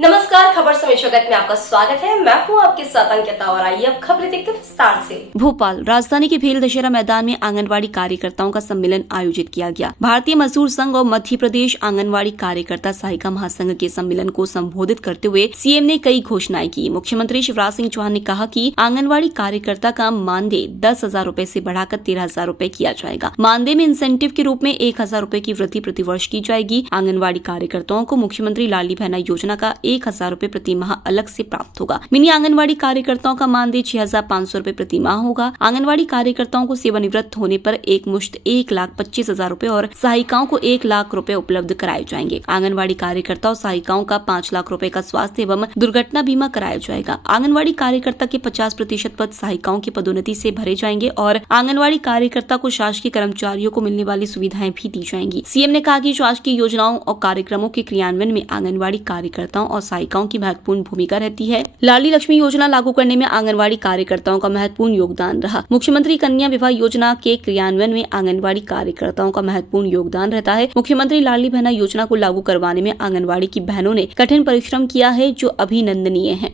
नमस्कार, खबर समय जगत में आपका स्वागत है। मैं हूं आपके साथ अंकिता और आइए अब खबरें देखते विस्तार से। भोपाल राजधानी के भेल दशहरा मैदान में आंगनवाड़ी कार्यकर्ताओं का सम्मेलन आयोजित किया गया। भारतीय मजदूर संघ और मध्य प्रदेश आंगनवाड़ी कार्यकर्ता सहायिका महासंघ के सम्मेलन को संबोधित करते हुए सीएम ने कई घोषणाएं की। मुख्यमंत्री शिवराज सिंह चौहान ने कहा कि आंगनवाड़ी कार्यकर्ता का मानदेय 10,000 रूपए से बढ़ाकर 13,000 रूपए किया जाएगा। मानदेय में इंसेंटिव के रूप में 1,000 रूपए की वृद्धि प्रतिवर्ष की जाएगी। आंगनवाड़ी कार्यकर्ताओं को मुख्यमंत्री लाडली बहना योजना का 1,000 रूपए प्रति माह अलग से प्राप्त होगा। मिनी आंगनवाड़ी कार्यकर्ताओं का मानदेय 6,500 रूपए प्रति माह होगा। आंगनवाड़ी कार्यकर्ताओं को सेवानिवृत्त होने पर एक मुश्त 1,25,000 रूपए और सहायिकाओं को 1 लाख रूपए उपलब्ध कराए जाएंगे। आंगनवाड़ी कार्यकर्ता और सहायिकाओं का 5 लाख रूपए का स्वास्थ्य एवं दुर्घटना बीमा कराया जाएगा। आंगनवाड़ी कार्यकर्ता के 50% पद सहायिकाओं की पदोन्नति से भरे जाएंगे और आंगनवाड़ी कार्यकर्ता को शासकीय कर्मचारियों को मिलने वाली सुविधाएं भी दी जाएंगी। सीएम ने कहा कि शासकीय योजनाओं और कार्यक्रमों के क्रियान्वयन में आंगनवाड़ी कार्यकर्ताओं और सहायिकाओं की महत्वपूर्ण भूमिका रहती है। लाडली लक्ष्मी योजना लागू करने में आंगनवाड़ी कार्यकर्ताओं का महत्वपूर्ण योगदान रहा। मुख्यमंत्री कन्या विवाह योजना के क्रियान्वयन में आंगनवाड़ी कार्यकर्ताओं का महत्वपूर्ण योगदान रहता है। मुख्यमंत्री लाडली बहना योजना को लागू करवाने में आंगनवाड़ी की बहनों ने कठिन परिश्रम किया है, जो अभिनंदनीय है।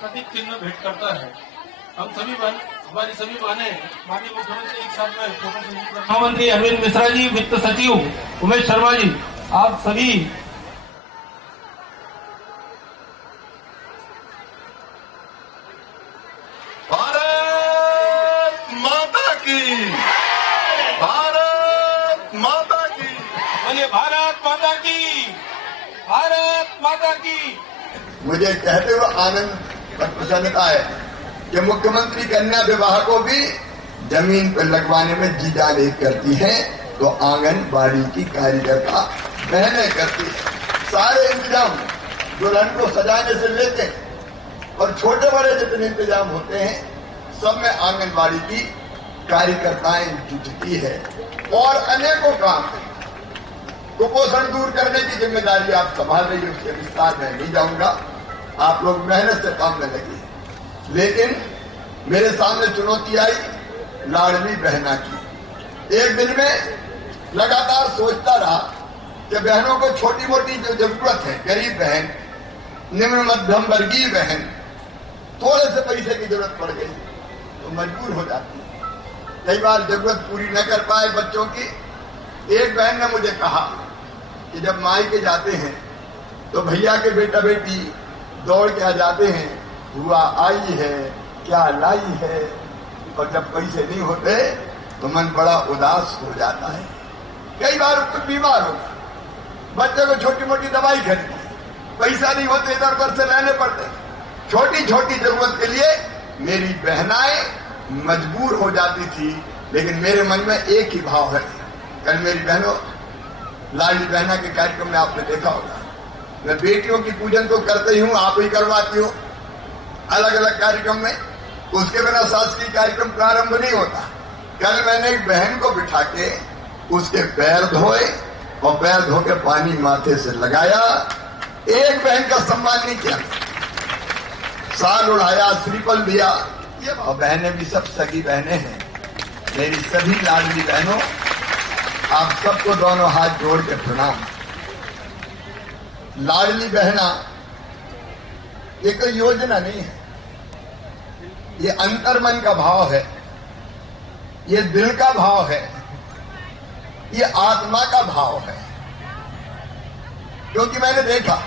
प्रतीक चिन्ह भेंट करता है। हम सभी हमारी सभी बहनें माननीय मुख्यमंत्री एक साथ में मुख्यमंत्री अरविंद मिश्रा जी, वित्त सचिव उमेश शर्मा जी, आप सभी भारत माता की, भारत माता की, बोलिए भारत माता की, भारत माता की। मुझे कहते हुए आनंद और प्रसन्नता है कि मुख्यमंत्री कन्या विवाह को भी जमीन पर लगवाने में जी जान एक करती हैं, तो आंगनबाड़ी की कार्यकर्ता बहनें करती है। सारे इंतजाम दुल्हन को सजाने से लेके और छोटे बड़े जितने इंतजाम होते हैं, सब में आंगनबाड़ी की कार्यकर्ताएं जुटती है और अनेकों काम है। कुपोषण दूर करने की जिम्मेदारी आप संभाल रही है, उसके विस्तार में नहीं जाऊंगा। आप लोग मेहनत से काम में लगे, लेकिन मेरे सामने चुनौती आई लाडली बहना की। एक दिन में लगातार सोचता रहा कि बहनों को छोटी मोटी जो जरूरत है, गरीब बहन, निम्न मध्यम वर्गीय बहन, थोड़े से पैसे की जरूरत पड़ गई तो मजबूर हो जाती है। कई बार जरूरत पूरी न कर पाए बच्चों की। एक बहन ने मुझे कहा कि जब मायके जाते हैं तो भैया के बेटा बेटी दौड़ के आ जाते हैं, हुआ आई है, क्या लाई है, और जब पैसे नहीं होते तो मन बड़ा उदास हो जाता है। कई बार खुद बीमार होता, बच्चे को छोटी मोटी दवाई खरीदी, पैसा नहीं होते, इधर उधर से लेने पड़ते। छोटी छोटी जरूरत के लिए मेरी बहनाएं मजबूर हो जाती थी, लेकिन मेरे मन में एक ही भाव है। कल मेरी बहनों लाडली बहना के कार्यक्रम में आपने देखा होगा, मैं बेटियों की पूजन तो करते ही हूँ, आप ही करवाती हो अलग अलग कार्यक्रम में, उसके बिना शासकीय कार्यक्रम प्रारंभ नहीं होता। कल मैंने एक बहन को बिठा के उसके पैर धोए और पैर धो के पानी माथे से लगाया। एक बहन का सम्मान नहीं किया, साल उड़ाया, श्रीफल दिया। ये बहनें भी सब सगी बहनें हैं। मेरी सभी लाडली बहनों, आप सबको दोनों हाथ जोड़ के प्रणाम। लाडली बहना ये कोई योजना नहीं है, ये अंतर्मन का भाव है, ये दिल का भाव है, ये आत्मा का भाव है। क्योंकि मैंने देखा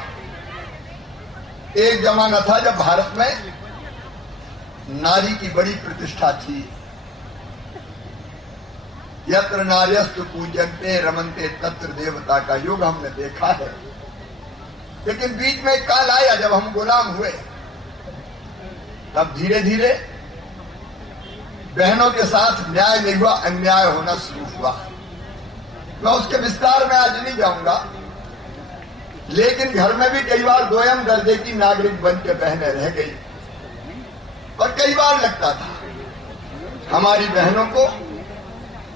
एक जमाना था जब भारत में नारी की बड़ी प्रतिष्ठा थी। यत्र नार्यस्तु पूजन्ते रमन्ते तत्र देवता का युग हमने देखा है। लेकिन बीच में एक काल आया जब हम गुलाम हुए, तब धीरे धीरे बहनों के साथ न्याय नहीं हुआ, अन्याय होना शुरू हुआ। मैं उसके विस्तार में आज नहीं जाऊंगा, लेकिन घर में भी कई बार दोयम दर्जे की नागरिक बन के बहनें रह गई। और कई बार लगता था हमारी बहनों को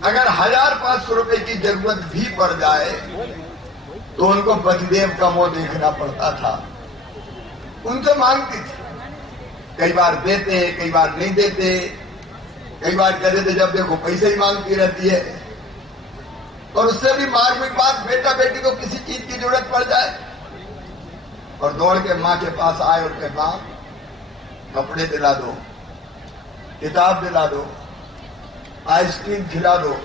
अगर 1,500 रुपए की जरूरत भी पड़ जाए तो उनको पतिदेव का मुंह देखना पड़ता था। उनसे मांगती थी कई बार देते, कई बार नहीं देते, कई बार कह देते जब देखो पैसे ही मांगती रहती है। और उससे भी मार्मिक बात, बेटा बेटी को किसी चीज की जरूरत पड़ जाए और दौड़ के माँ के पास आए और कहे माँ कपड़े दिला दो, किताब दिला दो, आइसक्रीम खिला दो।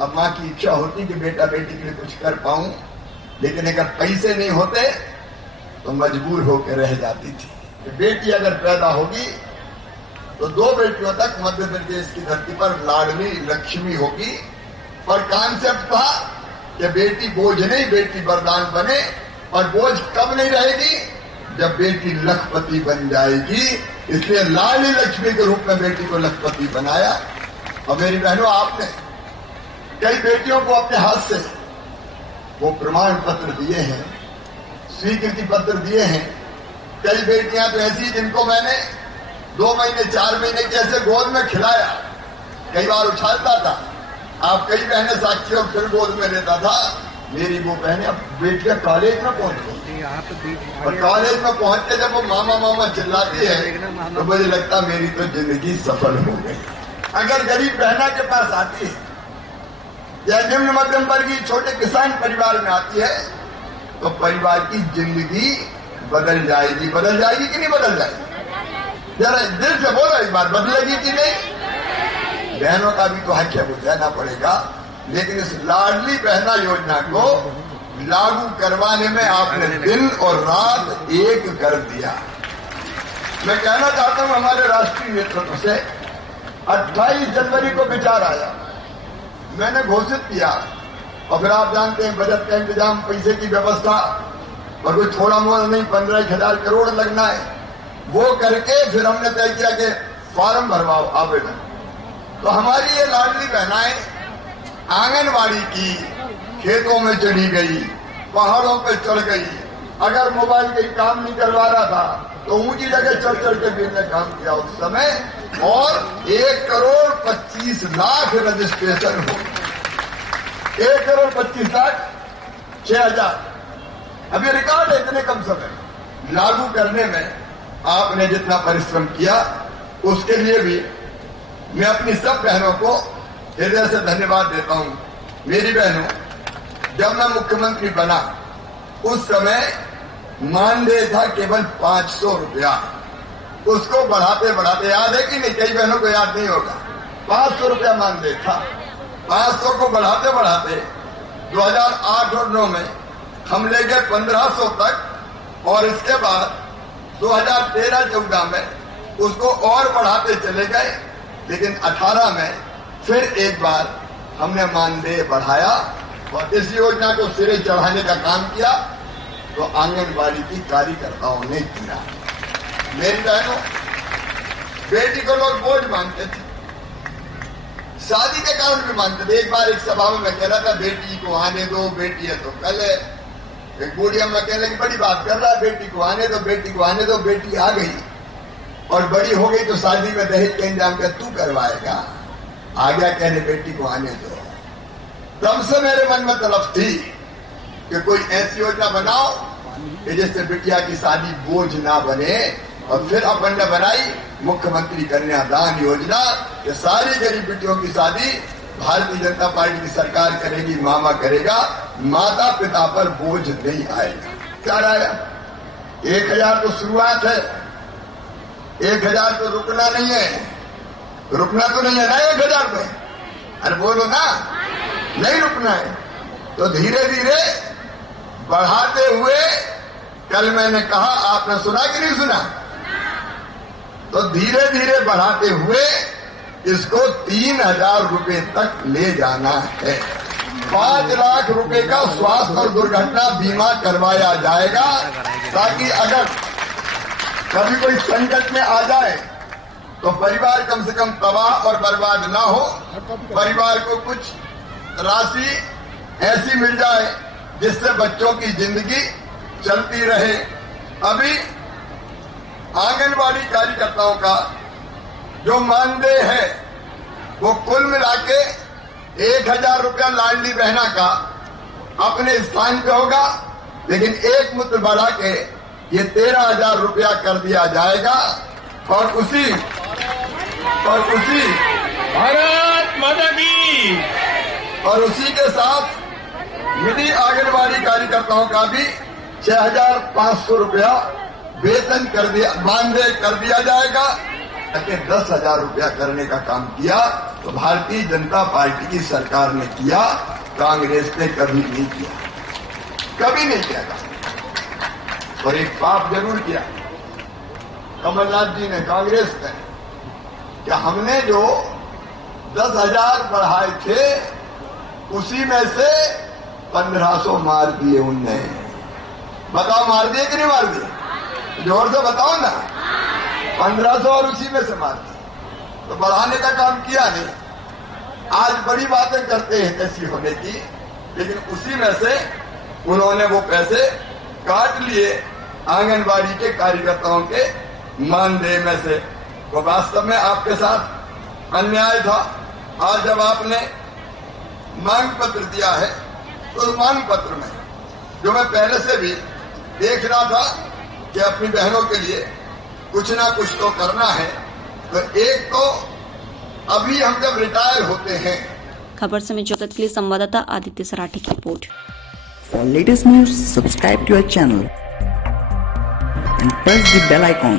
अब माँ की इच्छा होती कि बेटा बेटी के लिए कुछ कर पाऊं, लेकिन अगर पैसे नहीं होते तो मजबूर होकर रह जाती थी। बेटी अगर पैदा होगी तो 2 बेटियों तक मध्य प्रदेश की धरती पर लाडली लक्ष्मी होगी। और कॉन्सेप्ट था कि बेटी बोझ नहीं, बेटी वरदान बने। और बोझ कब नहीं रहेगी? जब बेटी लखपति बन जाएगी। इसलिए लाडली लक्ष्मी के रूप में बेटी को लखपति बनाया। और मेरी बहनों, आपने कई बेटियों को अपने हाथ से वो प्रमाण पत्र दिए हैं, स्वीकृति पत्र दिए हैं। कई बेटियां तो ऐसी जिनको मैंने 2 महीने 4 महीने कैसे गोद में खिलाया, कई बार उछालता था। आप कई बहनें साक्षी और फिर गोद में लेता था। मेरी वो बहनें अब बेटियां कॉलेज में पहुंच गई और कॉलेज में पहुंचते जब वो मामा मामा चिल्लाती है तो मुझे लगता मेरी तो जिंदगी सफल हो गई। अगर गरीब बहना के पास आती है या निम्न मध्यम वर्गीय छोटे किसान परिवार में आती है तो परिवार की जिंदगी बदल जाएगी। बदल जाएगी कि नहीं बदल जाएगी? जरा दिल से बोलो एक बार, बदलेगी कि नहीं? बहनों का भी तो हक है, वो देना पड़ेगा। लेकिन इस लाडली बहना योजना को लागू करवाने में आपने दिन और रात एक कर दिया। मैं कहना चाहता हूं हमारे राष्ट्रीय नेतृत्व से 28 जनवरी को विचार आया, मैंने घोषित किया। और फिर आप जानते हैं बजट का इंतजाम, पैसे की व्यवस्था, और कोई थोड़ा मोड़ा नहीं 15,000 करोड़ लगना है। वो करके फिर हमने तय किया कि फॉर्म भरवाओ, आवेदन। तो हमारी ये लाडली बहनाएं आंगनवाड़ी की खेतों में चली गई, पहाड़ों पे चढ़ गई। अगर मोबाइल कहीं काम नहीं करवा रहा था तो ऊंची जगह चढ़ चढ़ के भी इन्होंने काम किया उस समय। और 1,25,00,000 रजिस्ट्रेशन हो, 1,25,06,000। अभी रिकॉर्ड है इतने कम समय लागू करने में। आपने जितना परिश्रम किया उसके लिए भी मैं अपनी सब बहनों को हृदय से धन्यवाद देता हूं। मेरी बहनों, जब मैं मुख्यमंत्री बना उस समय मानदेय था केवल 500 रुपया। उसको बढ़ाते बढ़ाते, याद है कि नहीं? कई बहनों को याद नहीं होगा, 500 रुपया मानदेय था। 500 को बढ़ाते बढ़ाते 2008 और 9 में हम ले गए 1500 तक। और इसके बाद 2013-14 में उसको और बढ़ाते चले गए। लेकिन 18 में फिर एक बार हमने मानदेय बढ़ाया और इस योजना को सिरे चढ़ाने का काम किया तो आंगनबाड़ी की कार्यकर्ताओं ने किया। मेरी बहनों, बेटी को लोग बोझ मानते थे, शादी के कारण भी मानते थे। एक बार एक सभा में मैं कह रहा था बेटी को आने दो, बेटी है तो कल है। एक बूढ़ी अम्मा कहने की बड़ी बात कर रहा है, बेटी को आने दो, बेटी को आने दो। बेटी आ गई और बड़ी हो गई तो शादी में दहेज का इंतजाम क्या तू करवाएगा? आ गया कहने बेटी को आने दो। तब से मेरे मन में तलब थी कि कोई ऐसी योजना बनाओ कि जिससे बिटिया की शादी बोझ ना बने। और फिर अपन ने बनाई मुख्यमंत्री कन्यादान योजना। ये सारी गरीब बेटियों की शादी भारतीय जनता पार्टी की सरकार करेगी, मामा करेगा। माता पिता पर बोझ नहीं आएगा। क्या आया? 1,000 तो शुरुआत है, 1,000 तो रुकना नहीं है। रुकना तो नहीं है ना 1,000 पे? अरे बोलो ना, नहीं रुकना है। तो धीरे धीरे बढ़ाते हुए, कल मैंने कहा, आपने सुना कि नहीं सुना? तो धीरे धीरे बढ़ाते हुए इसको 3,000 रुपए तक ले जाना है। 5 लाख रुपए का स्वास्थ्य और दुर्घटना बीमा करवाया जाएगा ताकि अगर कभी कोई संकट में आ जाए तो परिवार कम से कम तबाह और बर्बाद ना हो। परिवार को कुछ राशि ऐसी मिल जाए जिससे बच्चों की जिंदगी चलती रहे। अभी आंगनबाड़ी कार्यकर्ताओं का जो मानदेय है वो कुल मिला के 1,000 रुपया लाडली बहना का अपने स्थान पे होगा, लेकिन एक मुद्दा बढ़ा के ये 13,000 रुपया कर दिया जाएगा। और उसी भारत माता की और उसी के साथ मिनी आंगनबाड़ी कार्यकर्ताओं का भी 6,500 रुपया वेतन कर दिया, मानदेय कर दिया जाएगा। ताकि 10,000 रुपया करने का काम किया तो भारतीय जनता पार्टी की सरकार ने किया, कांग्रेस ने कभी नहीं किया, कभी नहीं किया। और एक पाप जरूर किया कमलनाथ जी ने, कांग्रेस ने, कि हमने जो 10,000 बढ़ाए थे उसी में से 1,500 मार दिए उनने। बताओ मार दिए कि नहीं मार दिए? जोर से बताओ ना। 1,500 और उसी में से मार दिए, तो बढ़ाने का काम किया नहीं। आज बड़ी बातें करते हैं ऐसी होने की, लेकिन उसी में से उन्होंने वो पैसे काट लिए आंगनबाड़ी के कार्यकर्ताओं के मानदेय में से। वो वास्तव में आपके साथ अन्याय था। आज जब आपने मांग पत्र दिया है तो उस मांग पत्र में जो मैं पहले से भी देख रहा था कि अपनी बहनों के लिए कुछ ना कुछ तो करना है, तो एक तो अभी हम जब रिटायर होते हैं। खबर समय जगत के लिए संवाददाता आदित्य सराठी की report. For latest news, subscribe to our channel and press the bell icon.